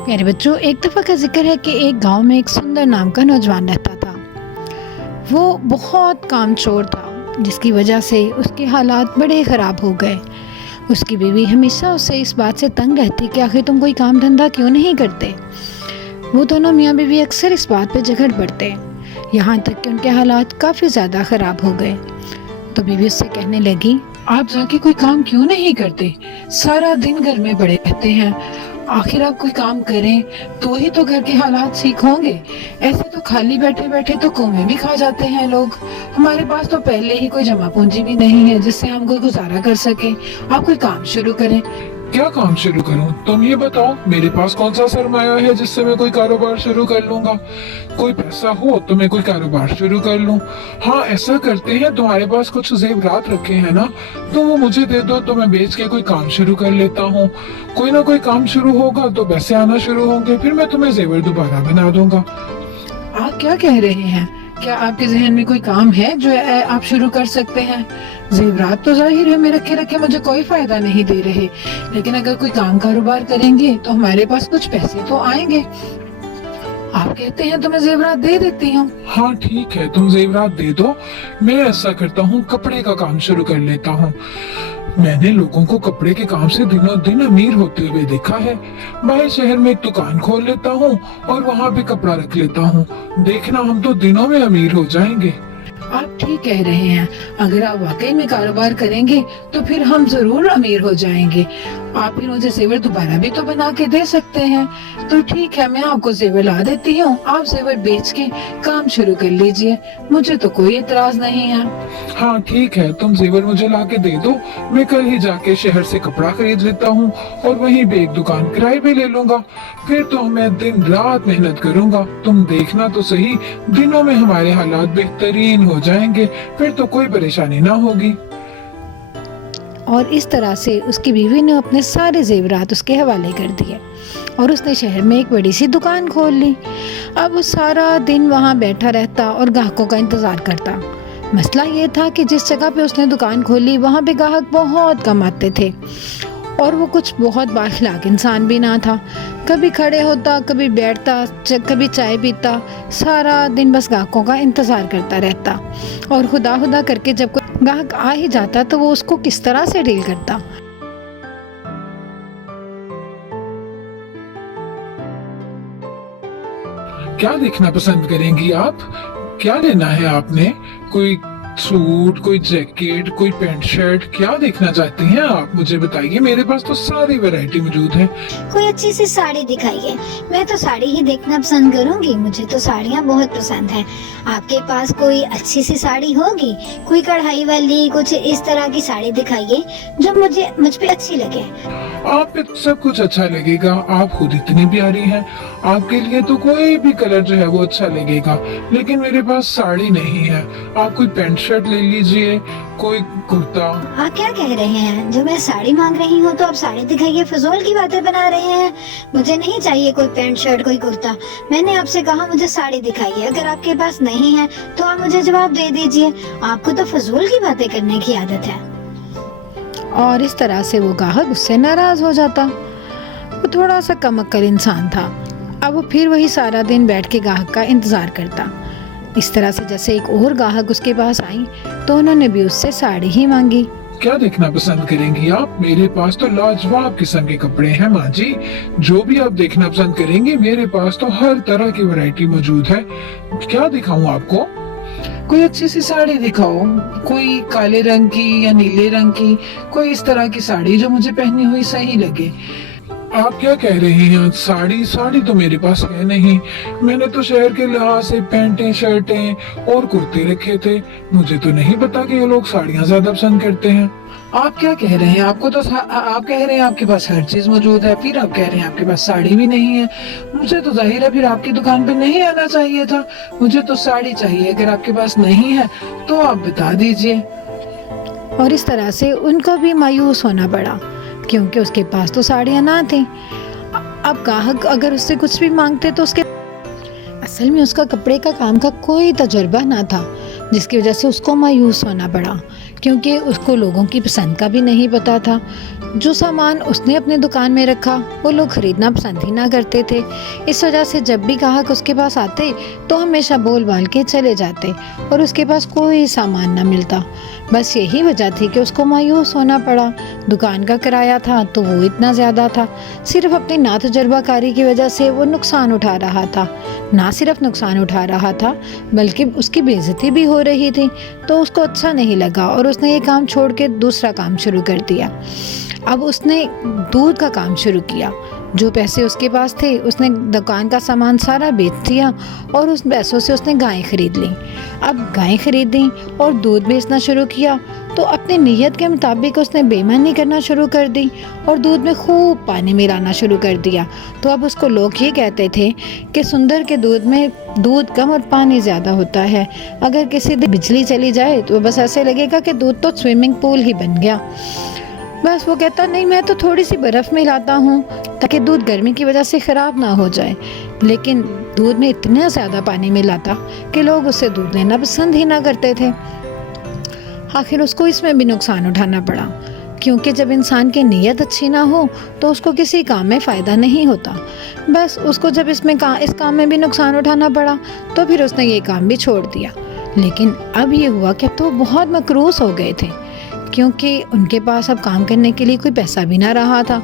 प्यारे बच्चों, एक दफ़ा का जिक्र है कि एक गांव में एक सुंदर नाम का नौजवान रहता था। वो बहुत कामचोर था, जिसकी वजह से उसके हालात बड़े ख़राब हो गए। उसकी बीवी हमेशा उससे इस बात से तंग रहती कि आखिर तुम कोई काम धंधा क्यों नहीं करते। वो दोनों मियाँ बीवी अक्सर इस बात पे झगड़ पड़ते, यहाँ तक कि उनके हालात काफ़ी ज़्यादा ख़राब हो गए। तो बीवी उससे कहने लगी, आप जाके कोई काम क्यों नहीं करते? सारा दिन घर में पड़े रहते हैं। आखिर आप कोई काम करें तो ही तो घर के हालात ठीक होंगे। ऐसे तो खाली बैठे बैठे तो कुएं भी खा जाते हैं लोग। हमारे पास तो पहले ही कोई जमा पूंजी भी नहीं है जिससे हम कोई गुजारा कर सके। आप कोई काम शुरू करें। क्या काम शुरू करूं? तुम ये बताओ, मेरे पास कौन सा सरमाया है जिससे मैं कोई कारोबार शुरू कर लूंगा? कोई पैसा हो तो मैं कोई कारोबार शुरू कर लूं। हाँ, ऐसा करते हैं, तुम्हारे पास कुछ जेवरात रखे हैं ना, तो वो मुझे दे दो तो मैं बेच के कोई काम शुरू कर लेता हूँ। कोई ना कोई काम शुरू होगा तो पैसे आना शुरू होंगे, फिर मैं तुम्हें जेवर दोबारा बना दूंगा। आप क्या कह रहे हैं? क्या आपके जहन में कोई काम है जो आप शुरू कर सकते हैं? जेवरात तो जाहिर है मैं रखे रखे मुझे कोई फायदा नहीं दे रहे, लेकिन अगर कोई काम कारोबार करेंगे तो हमारे पास कुछ पैसे तो आएंगे। आप कहते हैं तो मैं जेवरात दे देती हूँ। हाँ ठीक है, तुम जेवरात दे दो। मैं ऐसा करता हूँ, कपड़े का काम शुरू कर लेता हूँ। मैंने लोगों को कपड़े के काम से दिनों दिन अमीर होते हुए देखा है। बाहर शहर में एक दुकान खोल लेता हूँ और वहाँ भी कपड़ा रख लेता हूँ। देखना, हम तो दिनों में अमीर हो जाएंगे। आप ठीक कह रहे हैं। अगर आप वाकई में कारोबार करेंगे तो फिर हम जरूर अमीर हो जाएंगे। आप फिर मुझे जेवर दोबारा भी तो बना के दे सकते हैं। तो ठीक है, मैं आपको जेवर ला देती हूँ। आप जेवर बेच के काम शुरू कर लीजिए, मुझे तो कोई एतराज नहीं है। हाँ ठीक है, तुम जेवर मुझे ला के दे दो। मैं कल ही जाके शहर से कपड़ा खरीद लेता हूँ और वहीं पे एक दुकान किराए पे ले लूंगा। फिर तो मैं दिन रात मेहनत करूंगा। तुम देखना तो सही, दिनों में हमारे हालात बेहतरीन हो जाएंगे। फिर तो कोई परेशानी ना होगी। और इस तरह से उसकी बीवी ने अपने सारे जेवरात उसके हवाले कर दिए और उसने शहर में एक बड़ी सी दुकान खोल ली। अब वो सारा दिन वहाँ बैठा रहता और ग्राहकों का इंतज़ार करता। मसला ये था कि जिस जगह पे उसने दुकान खोली वहाँ पे ग्राहक बहुत कम आते थे और वो कुछ बहुत बाखलाक इंसान भी ना था। कभी खड़े होता, कभी बैठता, कभी चाय पीता, सारा दिन बस ग्राहकों का इंतज़ार करता रहता। और खुदा खुदा करके जब कोई ग्राहक आ ही जाता तो वो उसको किस तरह से डील करता। क्या देखना पसंद करेंगी आप? क्या लेना है आपने? कोई सूट, कोई जैकेट, कोई पैंट शर्ट, क्या देखना चाहती हैं आप? मुझे बताइए, मेरे पास तो सारी वैरायटी मौजूद है। कोई अच्छी सी साड़ी दिखाइए। मैं तो साड़ी ही देखना पसंद करूंगी, मुझे तो साड़ियाँ बहुत पसंद है। आपके पास कोई अच्छी सी साड़ी होगी? कोई कढ़ाई वाली, कुछ इस तरह की साड़ी दिखाइए जो मुझ पे अच्छी लगे। आप पे सब कुछ अच्छा लगेगा, आप खुद इतनी प्यारी हैं। आपके लिए तो कोई भी कलर जो है वो अच्छा लगेगा, लेकिन मेरे पास साड़ी नहीं है। आप कोई पैंट शर्ट ले लीजिए, कोई कुर्ता। आप क्या कह रहे हैं? जो मैं साड़ी मांग रही हूँ तो आप साड़ी दिखाइए, फजूल की बातें बना रहे हैं। मुझे नहीं चाहिए कोई पैंट शर्ट, कोई कुर्ता। मैंने आपसे कहा मुझे साड़ी दिखाइए। अगर आपके पास नहीं है तो आप मुझे जवाब दे दीजिए। आपको तो फजूल की बातें करने की आदत है। और इस तरह से वो ग्राहक उससे नाराज़ हो जाता। वो थोड़ा सा कम अक्ल इंसान था। अब वो फिर वही सारा दिन बैठ के ग्राहक का इंतज़ार करता। इस तरह से जैसे एक और ग्राहक उसके पास आई तो उन्होंने भी उससे साड़ी ही मांगी। क्या देखना पसंद करेंगी आप? मेरे पास तो लाजवाब किस्म के कपड़े हैं माँ जी। जो भी आप देखना पसंद करेंगे, मेरे पास तो हर तरह की वैरायटी मौजूद है। क्या दिखाऊं आपको? कोई अच्छी सी साड़ी दिखाओ, कोई काले रंग की या नीले रंग की, कोई इस तरह की साड़ी जो मुझे पहनी हुई सही लगे। आप क्या कह रही हैं? साड़ी तो मेरे पास है नहीं। मैंने तो शहर के लिहाज से पैंटें, शर्टें और कुर्ते रखे थे। मुझे तो नहीं पता कि ये लोग साड़ियाँ ज्यादा पसंद करते हैं। आप क्या कह रहे हैं? आप कह रहे हैं आपके पास हर चीज मौजूद है, फिर आप कह रहे हैं आपके पास साड़ी भी नहीं है। मुझे तो जाहिर है फिर आपकी दुकान पे नहीं आना चाहिए था। मुझे तो साड़ी चाहिए। अगर आपके पास नहीं है तो आप बता दीजिए। और इस तरह से उनको भी मायूस होना पड़ा, क्योंकि उसके पास तो साड़ियाँ ना थी। अब ग्राहक अगर उससे कुछ भी मांगते तो असल में उसका कपड़े का काम का कोई तजुर्बा ना था, जिसकी वजह से उसको मायूस होना पड़ा, क्योंकि उसको लोगों की पसंद का भी नहीं पता था। जो सामान उसने अपने दुकान में रखा वो लोग ख़रीदना पसंद ही ना करते थे। इस वजह से जब भी ग्राहक उसके पास आते तो हमेशा बोल बाल के चले जाते और उसके पास कोई सामान ना मिलता। बस यही वजह थी कि उसको मायूस होना पड़ा। दुकान का किराया था तो वो इतना ज़्यादा था। सिर्फ अपनी नातजुर्बाकारी की वजह से वो नुकसान उठा रहा था। ना सिर्फ नुकसान उठा रहा था बल्कि उसकी बेइज्जती भी हो रही थी। तो उसको अच्छा नहीं लगा और उसने ये काम छोड़ के दूसरा काम शुरू कर दिया। अब उसने दूध का काम शुरू किया। जो पैसे उसके पास थे उसने दुकान का सामान सारा बेच दिया और उस पैसों से उसने गायें खरीद ली। अब गायें खरीदी और दूध बेचना शुरू किया तो अपनी नीयत के मुताबिक उसने बेईमानी करना शुरू कर दी और दूध में खूब पानी मिलाना शुरू कर दिया। तो अब उसको लोग ये कहते थे कि सुंदर के दूध में दूध कम और पानी ज़्यादा होता है। अगर किसी दिन बिजली चली जाए तो बस ऐसे लगेगा कि दूध तो स्विमिंग पूल ही बन गया। बस वो कहता नहीं, मैं तो थोड़ी सी बर्फ़ मिलाता हूँ ताकि दूध गर्मी की वजह से ख़राब ना हो जाए। लेकिन दूध में इतना ज़्यादा पानी मिलाता कि लोग उससे दूध लेना पसंद ही ना करते थे। आखिर उसको इसमें भी नुकसान उठाना पड़ा, क्योंकि जब इंसान की नीयत अच्छी ना हो तो उसको किसी काम में फ़ायदा नहीं होता। बस उसको जब इस काम में भी नुकसान उठाना पड़ा तो फिर उसने ये काम भी छोड़ दिया। लेकिन अब ये हुआ कि अब तो बहुत मकरूस हो गए थे, क्योंकि उनके पास अब काम करने के लिए कोई पैसा भी ना रहा था।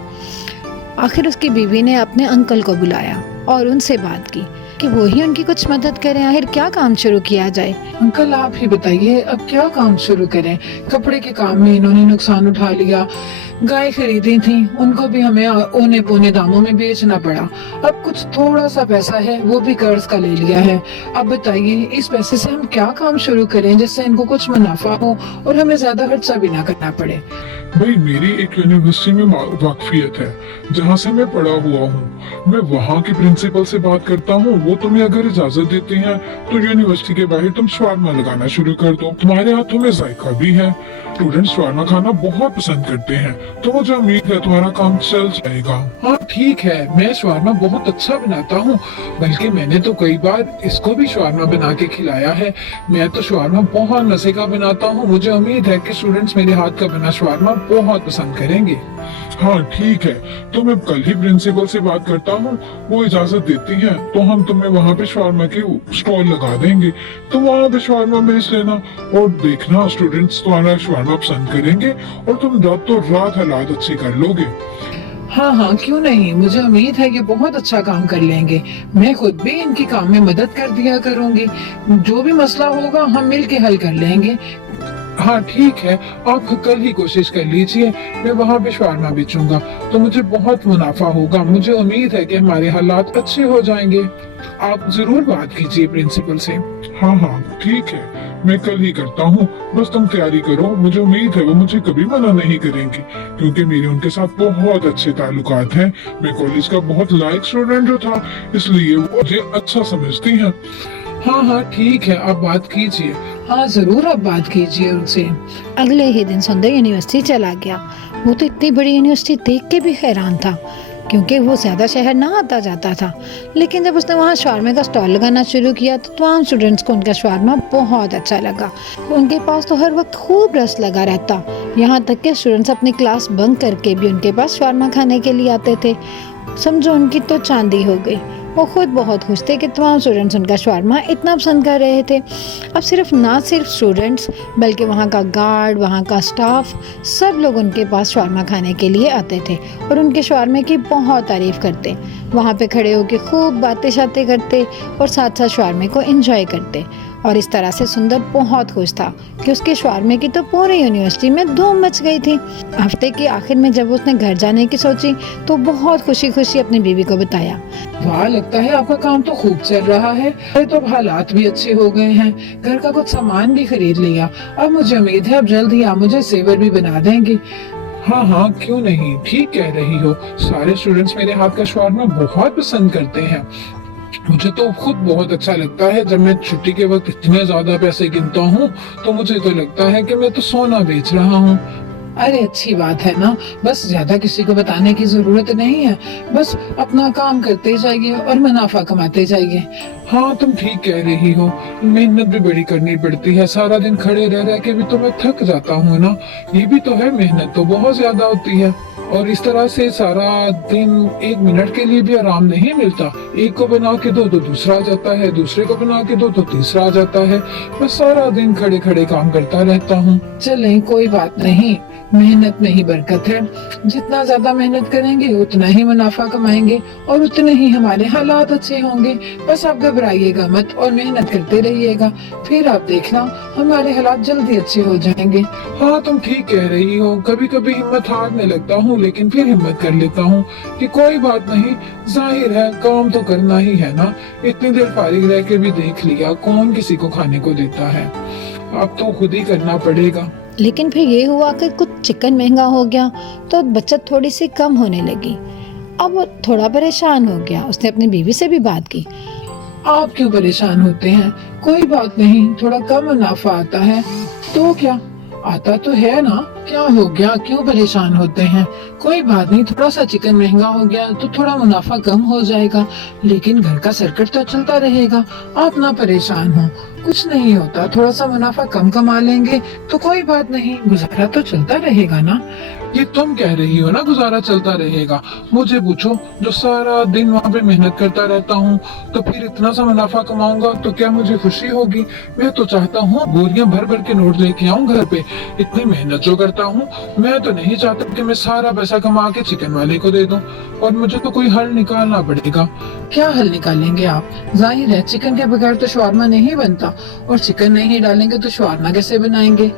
आखिर उसकी बीवी ने अपने अंकल को बुलाया और उनसे बात की कि वो ही उनकी कुछ मदद करें। आखिर क्या काम शुरू किया जाए? अंकल आप ही बताइए अब क्या काम शुरू करें। कपड़े के काम में इन्होंने नुकसान उठा लिया, गाय खरीदी थी उनको भी हमें औने पौने दामों में बेचना पड़ा। अब कुछ थोड़ा सा पैसा है वो भी कर्ज का ले लिया है। अब बताइए इस पैसे से हम क्या काम शुरू करें जिससे इनको कुछ मुनाफा हो और हमें ज्यादा खर्चा भी ना करना पड़े। भाई मेरी एक यूनिवर्सिटी में वाकफियत है जहाँ से मैं पढ़ा हुआ हूँ। मैं वहाँ के प्रिंसिपल से बात करता हूँ, वो तुम्हें अगर इजाजत देते हैं तो यूनिवर्सिटी के बाहर तुम शवारमा लगाना शुरू कर दो। तुम्हारे हाथों में जायका भी है, स्टूडेंट शवारमा खाना बहुत पसंद करते हैं, तो मुझे उम्मीद है तुम्हारा काम चल जाएगा। हाँ ठीक है, मैं शवारमा बहुत अच्छा बनाता हूँ, बल्कि मैंने तो कई बार इसको भी शवारमा बना के खिलाया है। मैं तो शवारमा बहुत मजे का बनाता हूँ। मुझे उम्मीद है कि स्टूडेंट्स मेरे हाथ का बना शवारमा बहुत पसंद करेंगे। हाँ ठीक है, तो मैं कल ही प्रिंसिपल से बात करता हूँ, वो इजाजत देती हैं तो हम तुम्हें वहाँ पे शवारमा की स्टॉल लगा देंगे। तुम वहाँ पे शवारमा बेच लेना और देखना स्टूडेंट्स तुम्हारा शवारमा पसंद करेंगे और तुम रातों रात हालात अच्छे कर लोगे। हाँ हाँ क्यों नहीं, मुझे उम्मीद है कि बहुत अच्छा काम कर लेंगे। मैं खुद भी इनके काम में मदद कर दिया करूँगी। जो भी मसला होगा हम मिल के हल कर लेंगे। हाँ ठीक है, आप कल ही कोशिश कर लीजिए। मैं वहाँ पे शवारमा बेचूंगा तो मुझे बहुत मुनाफा होगा। मुझे उम्मीद है कि हमारे हालात अच्छे हो जाएंगे। आप जरूर बात कीजिए प्रिंसिपल से। हाँ हाँ ठीक है, मैं कल ही करता हूँ, बस तुम तैयारी करो। मुझे उम्मीद है वो मुझे कभी मना नहीं करेंगे, क्योंकि मेरे उनके साथ बहुत अच्छे ताल्लुकात हैं। मैं कॉलेज का बहुत लायक स्टूडेंट जो था, इसलिए वो मुझे अच्छा समझती हैं। हाँ हाँ ठीक है, आप बात कीजिए। हाँ जरूर आप बात कीजिए उनसे। अगले ही दिन सुंदर यूनिवर्सिटी चला गया। वो तो इतनी बड़ी यूनिवर्सिटी देख के भी हैरान था, क्योंकि वो ज़्यादा शहर ना आता जाता था। लेकिन जब उसने वहाँ शवारमे का स्टॉल लगाना शुरू किया तो तमाम स्टूडेंट्स को उनका शवारमा बहुत अच्छा लगा। उनके पास तो हर वक्त खूब रस लगा रहता, यहाँ तक कि स्टूडेंट्स अपनी क्लास बंक करके भी उनके पास शवारमा खाने के लिए आते थे। समझो उनकी तो चांदी हो गई। वो खुद बहुत खुश थे कि तमाम स्टूडेंट्स उनका शवारमा इतना पसंद कर रहे थे। अब ना सिर्फ स्टूडेंट्स बल्कि वहाँ का गार्ड, वहाँ का स्टाफ, सब लोग उनके पास शवारमा खाने के लिए आते थे और उनके शवारमे की बहुत तारीफ़ करते। वहाँ पे खड़े होकर खूब बातें शातें करते और साथ साथ शवारमे को एंजॉय करते। और इस तरह से सुंदर बहुत खुश था कि उसके शवारमे की तो पूरी यूनिवर्सिटी में धूम मच गई थी। हफ्ते के आखिर में जब उसने घर जाने की सोची तो बहुत खुशी खुशी अपनी बीवी को बताया। वाह, लगता है आपका काम तो खूब चल रहा है। तो हालात भी अच्छे हो गए हैं, घर का कुछ सामान भी खरीद लिया। अब मुझे उम्मीद है अब जल्द ही आप मुझे सेवर भी बना देंगे। हाँ हाँ क्यों नहीं, ठीक कह रही हो। सारे स्टूडेंट्स मेरे हाथ का शवारमा बहुत पसंद करते हैं। मुझे तो खुद बहुत अच्छा लगता है जब मैं छुट्टी के वक्त इतने ज्यादा पैसे गिनता हूँ तो मुझे तो लगता है कि मैं तो सोना बेच रहा हूँ। अरे अच्छी बात है ना, बस ज्यादा किसी को बताने की जरूरत नहीं है। बस अपना काम करते जाइए और मुनाफा कमाते जाइए। हाँ तुम ठीक कह रही हो, मेहनत भी बड़ी करनी पड़ती है, सारा दिन खड़े रह रह के भी तो मैं थक जाता हूँ ना। ये भी तो है, मेहनत तो बहुत ज्यादा होती है। और इस तरह से सारा दिन 1 मिनट के लिए भी आराम नहीं मिलता। एक को बना के दो तो दूसरा आ जाता है, दूसरे को बना के दो तो तीसरा आ जाता है। मैं सारा दिन खड़े खड़े काम करता रहता हूँ। चलें, कोई बात नहीं, मेहनत में ही बरकत है। जितना ज्यादा मेहनत करेंगे उतना ही मुनाफा कमाएंगे और उतने ही हमारे हालात अच्छे होंगे। बस आप घबराइएगा मत और मेहनत करते रहिएगा, फिर आप देखना हमारे हालात जल्दी अच्छे हो जाएंगे। हाँ तुम ठीक कह रही हो, कभी कभी हिम्मत हारने लगता हूँ, लेकिन फिर हिम्मत कर लेता हूँ कि कोई बात नहीं, जाहिर है काम तो करना ही है ना। इतनी देर फारिग रह के भी देख लिया, कौन किसी को खाने को देता है, अब तो खुद ही करना पड़ेगा। लेकिन फिर ये हुआ कि कुछ चिकन महंगा हो गया तो बचत थोड़ी सी कम होने लगी। अब वो थोड़ा परेशान हो गया। उसने अपनी बीवी से भी बात की। आप क्यों परेशान होते हैं? कोई बात नहीं, थोड़ा कम मुनाफा आता है तो क्या, आता तो है ना, क्या हो गया, क्यों परेशान होते हैं? कोई बात नहीं, थोड़ा सा चिकन महंगा हो गया तो थोड़ा मुनाफा कम हो जाएगा, लेकिन घर का सर्कट तो चलता रहेगा। आप ना परेशान हो, कुछ नहीं होता, थोड़ा सा मुनाफा कम कमा लेंगे तो कोई बात नहीं, गुजारा तो चलता रहेगा ना। ये तुम कह रही हो ना गुजारा चलता रहेगा, मुझे पूछो जो सारा दिन वहाँ पे मेहनत करता रहता हूँ, तो फिर इतना सा मुनाफा कमाऊंगा तो क्या मुझे खुशी होगी? मैं तो चाहता हूँ बोरियां भर भर के नोट लेके आऊँ घर पे। इतनी मेहनत जो करता हूँ, मैं तो नहीं चाहता कि मैं सारा पैसा कमा के चिकन वाले को दे दूं, और मुझे तो कोई हल निकालना पड़ेगा। क्या हल निकालेंगे आप? जाहिर है चिकन के बगैर तो शवारमा नहीं बनता, और चिकन नहीं डालेंगे तो शवारमा कैसे बनाएंगे?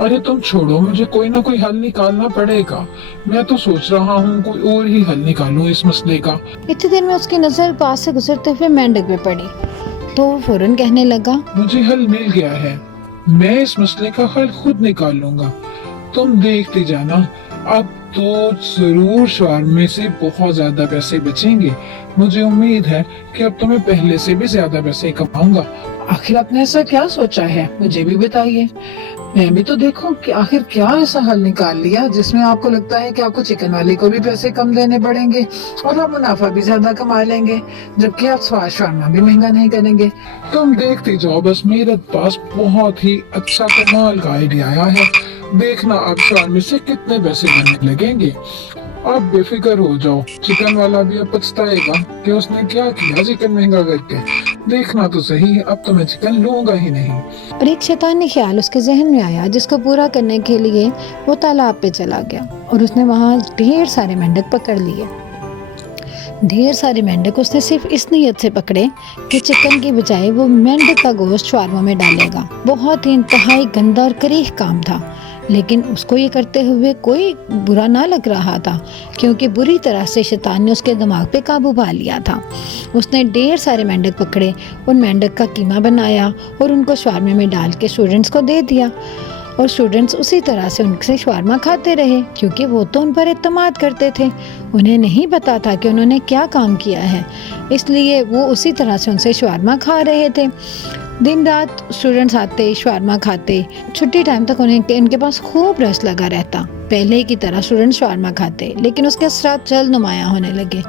अरे तुम छोड़ो, मुझे कोई ना कोई हल निकालना पड़ेगा। मैं तो सोच रहा हूँ कोई और ही हल निकालूं इस मसले का। इतनी देर में उसकी नजर पास से गुजरते हुए मेंढक पे पड़ी तो वो फौरन कहने लगा, मुझे हल मिल गया है, मैं इस मसले का हल खुद निकाल लूंगा, तुम देखते जाना। अब तो जरूर शवारमे से बहुत ज्यादा पैसे बचेंगे। मुझे उम्मीद है कि अब तो मैं पहले से भी ज्यादा पैसे कमाऊंगा। आखिर आपने ऐसा क्या सोचा है, मुझे भी बताइए, मैं भी तो देखूं कि आखिर क्या ऐसा हल निकाल लिया जिसमें आपको लगता है कि आपको चिकन वाले को भी पैसे कम देने पड़ेंगे और आप मुनाफा भी ज्यादा कमा लेंगे, जबकि आप स्वाद शवारमा भी महंगा नहीं करेंगे। तुम देखते जाओ, बस मेरे पास बहुत ही अच्छा कमाल का आइडिया आया है। देखना अब शवारमे से कितने पैसे बनने लगेंगे। आप बेफिक्र हो जाओ, चिकन वाला भी अब पछताएगा कि उसने क्या किया चिकन महंगा करके। देखना तो सही, अब तो मैं चिकन लूंगा ही नहीं। और एक शैतानी ख्याल उसके जहन में आया जिसको पूरा करने के लिए वो तालाब पे चला गया और उसने वहाँ ढेर सारे मेंढक पकड़ लिए। ढेर सारे मेंढक उसने सिर्फ इस नीयत से पकड़े कि चिकन की बजाय वो मेंढक का गोश्त शवारमा में डालेगा। बहुत ही इंतहाई गंदा और करीह काम था, लेकिन उसको ये करते हुए कोई बुरा ना लग रहा था, क्योंकि बुरी तरह से शैतान ने उसके दिमाग पे काबू पा लिया था। उसने ढेर सारे मेंढक पकड़े, उन मेंढक का कीमा बनाया और उनको शवारमे में डाल के स्टूडेंट्स को दे दिया, और स्टूडेंट्स उसी तरह से उनसे शवारमा खाते रहे, क्योंकि वो तो उन पर इत्तेमाद करते थे। उन्हें नहीं पता था कि उन्होंने क्या काम किया है, इसलिए वो उसी तरह से उनसे शवारमा खा रहे थे। दिन रात स्टूडेंट्स आते, शवारमा खाते, छुट्टी टाइम तक उनके पास खूब रस लगा रहता। पहले की तरह स्टूडेंट शवारमा खाते, लेकिन उसके असरात जल्द नुमायां होने लगे।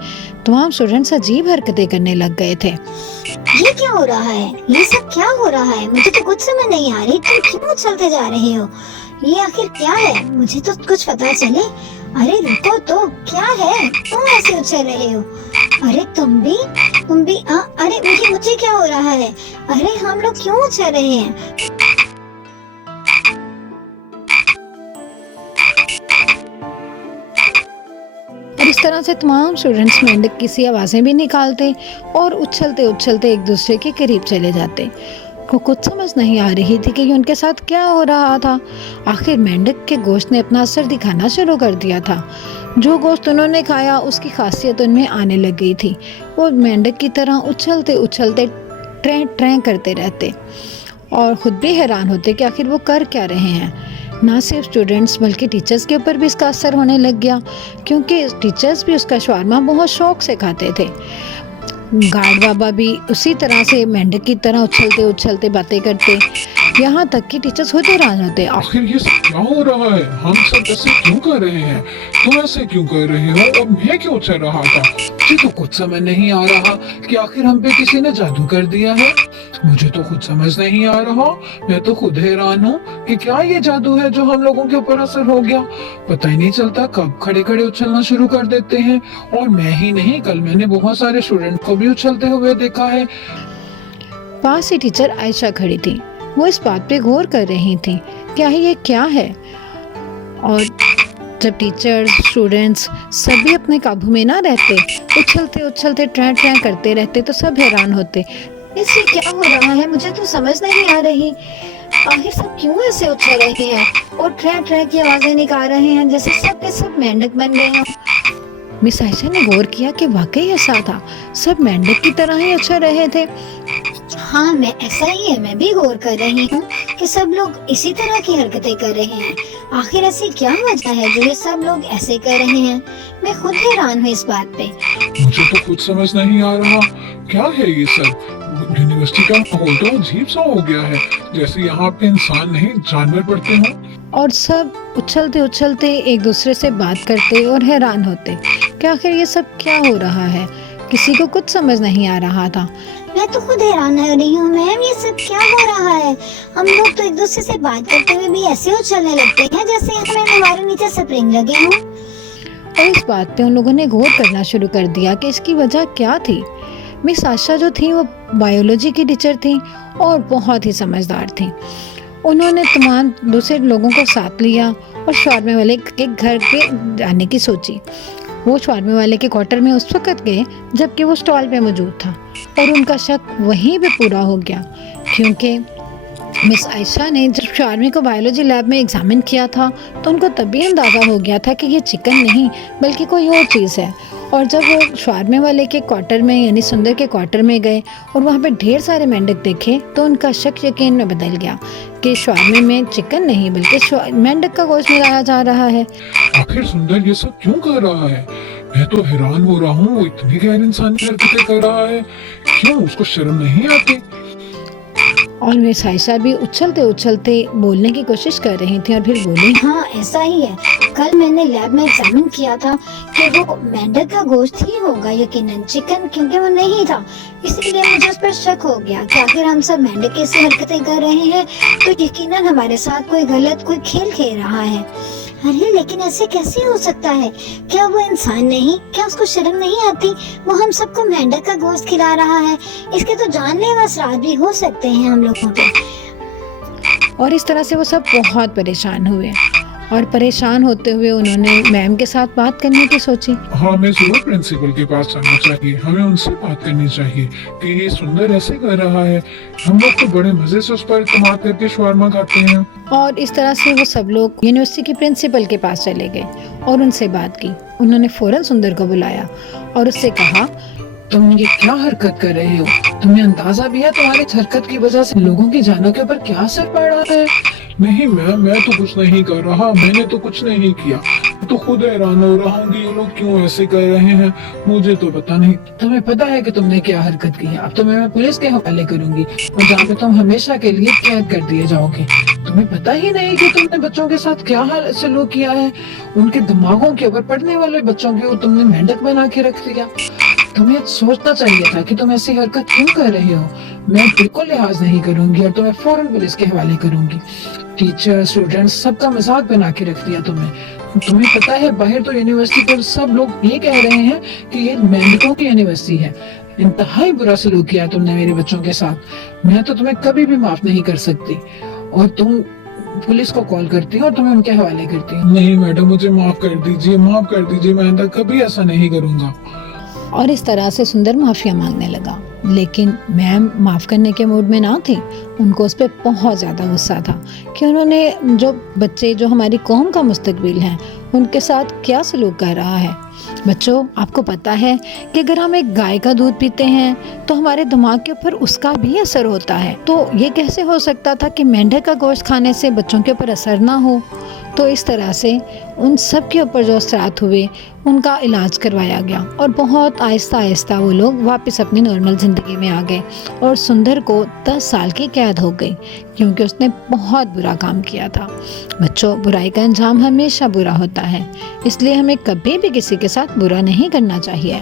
तमाम स्टूडेंट्स अजीब हरकतें करने लग गए थे। ये क्या हो रहा है? ये सब क्या हो रहा है? मुझे तो कुछ समझ नहीं आ रही। तुम क्यों उछलते जा रहे हो? ये आखिर क्या है? मुझे तो कुछ पता चले। अरे रुको तो, क्या है? तुम ऐसे उछल रहे हो? अरे तुम भी अरे मुझे क्या हो रहा है? अरे हम लोग क्यों उछल रहे हैं? और इस तरह से तमाम स्टूडेंट्स मेंढक की सी आवाज़ें भी निकालते और उछलते उछलते एक दूसरे के करीब चले जाते। को कुछ समझ नहीं आ रही थी कि उनके साथ क्या हो रहा था। आखिर मेंढक के गोश्त ने अपना असर दिखाना शुरू कर दिया था। जो गोश्त उन्होंने खाया उसकी खासियत उनमें आने लग गई थी। वो मेंढक की तरह उछलते उछलते ट्रें ट्रें करते रहते और ख़ुद भी हैरान होते कि आखिर वो कर क्या रहे हैं। ना सिर्फ स्टूडेंट्स बल्कि टीचर्स के ऊपर भी इसका असर होने लग गया, क्योंकि टीचर्स भी उसका शवारमा बहुत शौक से खाते थे। गार्ड बाबा भी उसी तरह से मेंढक की तरह उछलते उछलते बातें करते। यहाँ तक कि टीचर्स खुद हैरान होते। आखिर ये सब क्या हो रहा है? हम सब ऐसे क्यों कर रहे हैं? तुम ऐसे क्यों कर रहे हो और मैं क्यों चल रहा था? मुझे तो कुछ समझ नहीं आ रहा कि आखिर हम पे किसी ने जादू कर दिया है। मुझे तो खुद समझ नहीं आ रहा। मैं तो खुद हैरान हूँ कि क्या ये जादू है जो हम लोगों के ऊपर असर हो गया। पता ही नहीं चलता कब खड़े खड़े उछलना शुरू कर देते हैं। और मैं ही नहीं, कल मैंने बहुत सारे स्टूडेंट को भी उछलते हुए देखा है। पास ही टीचर आयशा खड़ी थी। वो इस बात पे गौर कर रही थी क्या ये क्या है। और जब टीचर्स स्टूडेंट्स सभी अपने काबू में ना रहते, उछलते उछलते ट्रै ट्रै करते रहते, तो सब हैरान होते। इससे क्या हो रहा है मुझे तो समझ नहीं आ रही। आखिर सब क्यों ऐसे उछल रहे हैं और ट्रै ट्रै की आवाजें निकाल रहे हैं जैसे सब के सब मेंढक बन गए हैं। मिस आयशा ने गौर किया कि वाकई ऐसा था, सब मेंढक की तरह ही उछल रहे थे। हाँ, मैं ऐसा ही है। मैं भी गौर कर रही हूँ कि सब लोग इसी तरह की हरकतें कर रहे हैं। आखिर ऐसी क्या वजह है जो ये सब लोग ऐसे कर रहे हैं? मैं खुद हैरान हूँ इस बात पे। मुझे तो कुछ समझ नहीं आ रहा क्या है ये सब। यूनिवर्सिटी का माहौल तो अजीब सा हो गया है, जैसे यहाँ पे इंसान नहीं जानवर पड़ते हों। और सब उछलते उछलते एक दूसरे से बात करते और हैरान होते कि आखिर ये सब क्या हो रहा है। किसी को कुछ समझ नहीं आ रहा था। मैं तो खुद हैरान हो रही हूँ मैम, ये सब क्या हो रहा है? हम लोग तो एक दूसरे से बात करते हुए भी ऐसे उछलने लगते हैं जैसे हमें हमारे नीचे स्प्रिंग लगे हों। और इस बात पे उन लोगों ने गौर करना शुरू कर दिया कि इसकी वजह क्या थी। मिस आशा जो थी वो बायोलॉजी की टीचर थी और बहुत ही समझदार थी। उन्होंने तमाम दूसरे लोगों को साथ लिया और शॉर्मे वाले के घर पे जाने की सोची। वो शॉर्मे वाले के क्वार्टर में उस वक्त गए जबकि वो स्टॉल पे मौजूद था और उनका शक वहीं पे पूरा हो गया, क्योंकि मिस आयशा ने जब शॉर्मे को बायोलॉजी लैब में एग्जामिन किया था तो उनको तभी अंदाज़ा हो गया था कि ये चिकन नहीं बल्कि कोई और चीज़ है। और जब वो शॉर्मे वाले के क्वार्टर में यानी सुंदर के क्वार्टर में गए और वहाँ पे ढेर सारे मेंढक देखे तो उनका शक यकीन में बदल गया कि शॉर्मे में चिकन नहीं बल्कि मेंढक का गोश्त मिलाया जा रहा है। आखिर सुंदर ये सब क्यों कर रहा है? मैं तो हैरान हो रहा हूँ, वो इतनी गैर इंसानी हरकतें कर रहा है। क्यों उसको शर्म नहीं आती? और मिस आयशा भी उछलते उछलते बोलने की कोशिश कर रही थी और फिर बोली, हाँ ऐसा ही है। कल मैंने लैब में एग्जामिन किया था कि वो मेंढक का गोश्त ही होगा यकीनन, चिकन क्योंकि वो नहीं था। इसीलिए मुझे उस पर शक हो गया कि आखिर हम सब मेंढक ऐसी हरकतें कर रहे हैं तो यकीनन हमारे साथ कोई खेल खेल रहा है। अरे लेकिन ऐसे कैसे हो सकता है? क्या वो इंसान नहीं? क्या उसको शर्म नहीं आती? वो हम सबको मेंढक का गोश्त खिला रहा है। इसके तो जानलेवा असरात भी हो सकते हैं हम लोगों पे। और इस तरह से वो सब बहुत परेशान हुए और परेशान होते हुए उन्होंने मैम के साथ बात करने की सोची। हाँ, हमें जरूर प्रिंसिपल के पास जाना चाहिए। हमें उनसे बात करनी चाहिए कि ये सुंदर ऐसे कर रहा है। हम लोग तो बड़े मजे से उस पर इत्तेमाद करके शवारमा खाते हैं। और इस तरह से वो सब लोग यूनिवर्सिटी के प्रिंसिपल के पास चले गए और उनसे बात की। उन्होंने फौरन सुंदर को बुलाया और उससे कहा, तुम ये क्या हरकत कर रहे हो? तुम्हें अंदाजा भी है तुम्हारी इस हरकत की वजह से लोगों की जानों के ऊपर क्या असर पड़ रहा है? नहीं मैम, मैं तो कुछ नहीं कर रहा। मैंने तो कुछ नहीं किया। मैं तो खुद हैरान हो रहा हूँ कि ये लोग क्यों ऐसे कर रहे हैं। मुझे तो पता नहीं। तुम्हें पता है कि तुमने क्या हरकत की है? अब तो मैं पुलिस के हवाले करूंगी और जहाँ पे तुम हमेशा के लिए कैद कर दिए जाओगे। तुम्हें पता ही नहीं कि तुमने बच्चों के साथ क्या हाल सलूक किया है। उनके दिमागों के ऊपर पढ़ने वाले बच्चों के तुमने मेंढक बना के रख दिया। तुम्हें सोचना चाहिए था कि तुम ऐसी हरकत क्यों कर रहे हो। मैं बिल्कुल लिहाज नहीं करूंगी और तुम्हें फौरन पुलिस के हवाले करूंगी। टीचर स्टूडेंट्स सबका मजाक बना के रख दिया तुमने। तुम्हें पता है बाहर तो यूनिवर्सिटी पर सब लोग ये कह रहे हैं कि ये मेंढकों की यूनिवर्सिटी है। इंतहाई बुरा सलूक किया तुमने मेरे बच्चों के साथ। मैं तो तुम्हें कभी भी माफ नहीं कर सकती और तुम पुलिस को कॉल करती हो और तुम्हें उनके हवाले करती हो। नहीं मैडम, मुझे माफ कर दीजिए, माफ कर दीजिए। मैं आइंदा कभी ऐसा नहीं करूँगा। और इस तरह से सुंदर माफिया मांगने लगा, लेकिन मैम माफ़ करने के मूड में ना थी। उनको उस पर बहुत ज़्यादा गुस्सा था कि उन्होंने जो बच्चे जो हमारी कौम का मुस्तकबिल हैं उनके साथ क्या सलूक कर रहा है। बच्चों, आपको पता है कि अगर हम एक गाय का दूध पीते हैं तो हमारे दिमाग के ऊपर उसका भी असर होता है। तो ये कैसे हो सकता था कि मेंढक का गोश्त खाने से बच्चों के ऊपर असर ना हो। तो इस तरह से उन सब के ऊपर जो असरात हुए उनका इलाज करवाया गया और बहुत आहिस्ता आहिस्ता वो लोग वापस अपनी नॉर्मल ज़िंदगी में आ गए। और सुंदर को 10 साल की कैद हो गई क्योंकि उसने बहुत बुरा काम किया था। बच्चों, बुराई का अंजाम हमेशा बुरा होता है, इसलिए हमें कभी भी किसी के साथ बुरा नहीं करना चाहिए।